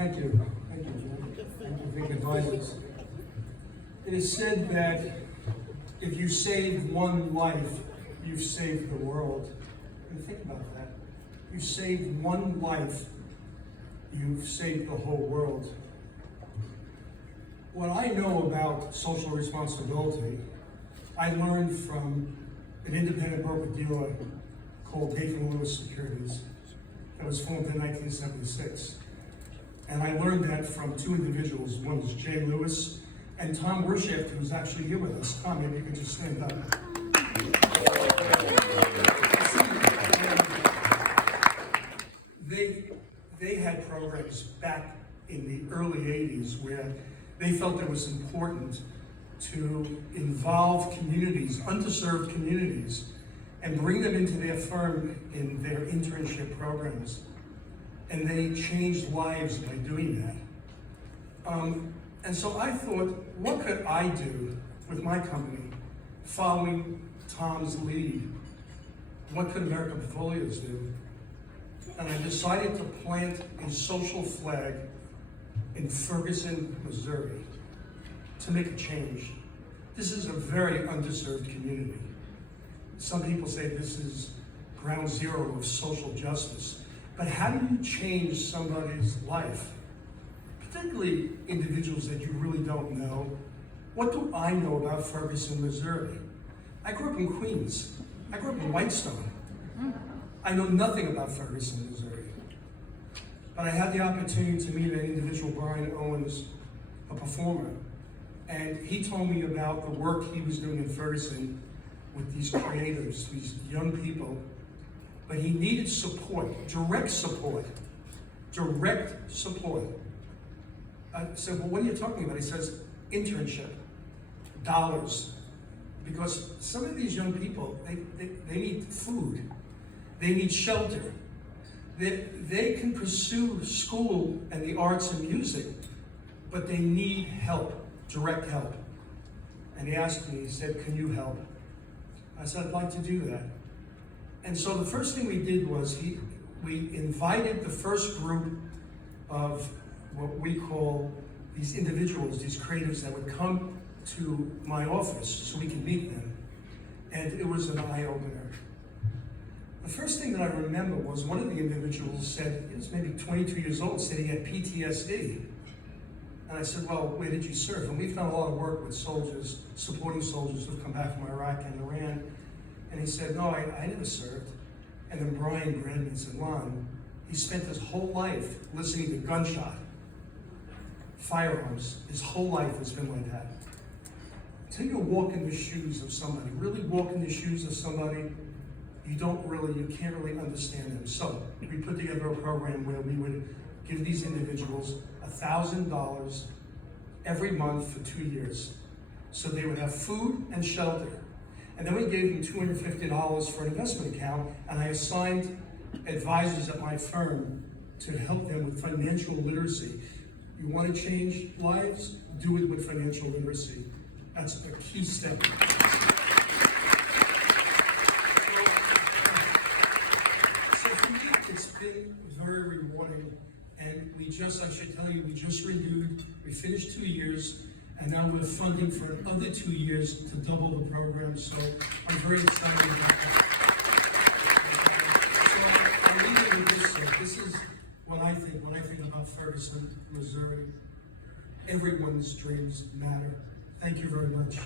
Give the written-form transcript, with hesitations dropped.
Thank you. Thank you, Jim. Thank you for your advice. It is said that if you save one life, you've saved the world. And think about that. You saved one life, you've saved the whole world. What I know about social responsibility, I learned from an independent broker-dealer called Nathan Lewis Securities that was formed in 1976. And I learned that from two individuals. One is Jay Lewis and Tom Wirtschaft, who's actually here with us. Tom, maybe you can just stand up. They had programs back in the early 80s where they felt it was important to involve communities, underserved communities, and bring them into their firm in their internship programs. And they changed lives by doing that. And so I thought, what could I do with my company following Tom's lead? What could American Portfolios do? And I decided to plant a social flag in Ferguson, Missouri, to make a change. This is a very underserved community. Some people say this is ground zero of social justice. But how do you change somebody's life? Particularly individuals that you really don't know. What do I know about Ferguson, Missouri? I grew up in Queens. I grew up in Whitestone. I know nothing about Ferguson, Missouri. But I had the opportunity to meet an individual, Brian Owens, a performer. And he told me about the work he was doing in Ferguson with these creators, these young people. But he needed support, direct support, direct support. I said, well, what are you talking about? He says, internship, dollars. Because some of these young people, they need food, they need shelter. They can pursue school and the arts and music, but they need help, direct help. And he asked me, he said, can you help? I said, I'd like to do that. And so the first thing we did was we invited the first group of what we call these individuals, these creatives that would come to my office so we could meet them. And it was an eye-opener. The first thing that I remember was one of the individuals said, he was maybe 22 years old, said he had PTSD. And I said, well, where did you serve? And we've done a lot of work with soldiers, supporting soldiers who've come back from Iraq and Iran. And he said, no, I never served. And then Brian Bradman said, Lon, he spent his whole life listening to gunshot, firearms. His whole life has been like that. Until you walk in the shoes of somebody, really walk in the shoes of somebody, you can't really understand them. So we put together a program where we would give these individuals $1,000 every month for 2 years. So they would have food and shelter. And then we gave them $250 for an investment account, and I assigned advisors at my firm to help them with financial literacy. You want to change lives? Do it with financial literacy. That's a key step. So for me, it's been very rewarding. And I should tell you, we just renewed, we finished 2 years, and now we're funding for another 2 years to double the program. So I'm very excited about that. So I'm leaving with this. This is what I think when I think about Ferguson, Missouri. Everyone's dreams matter. Thank you very much.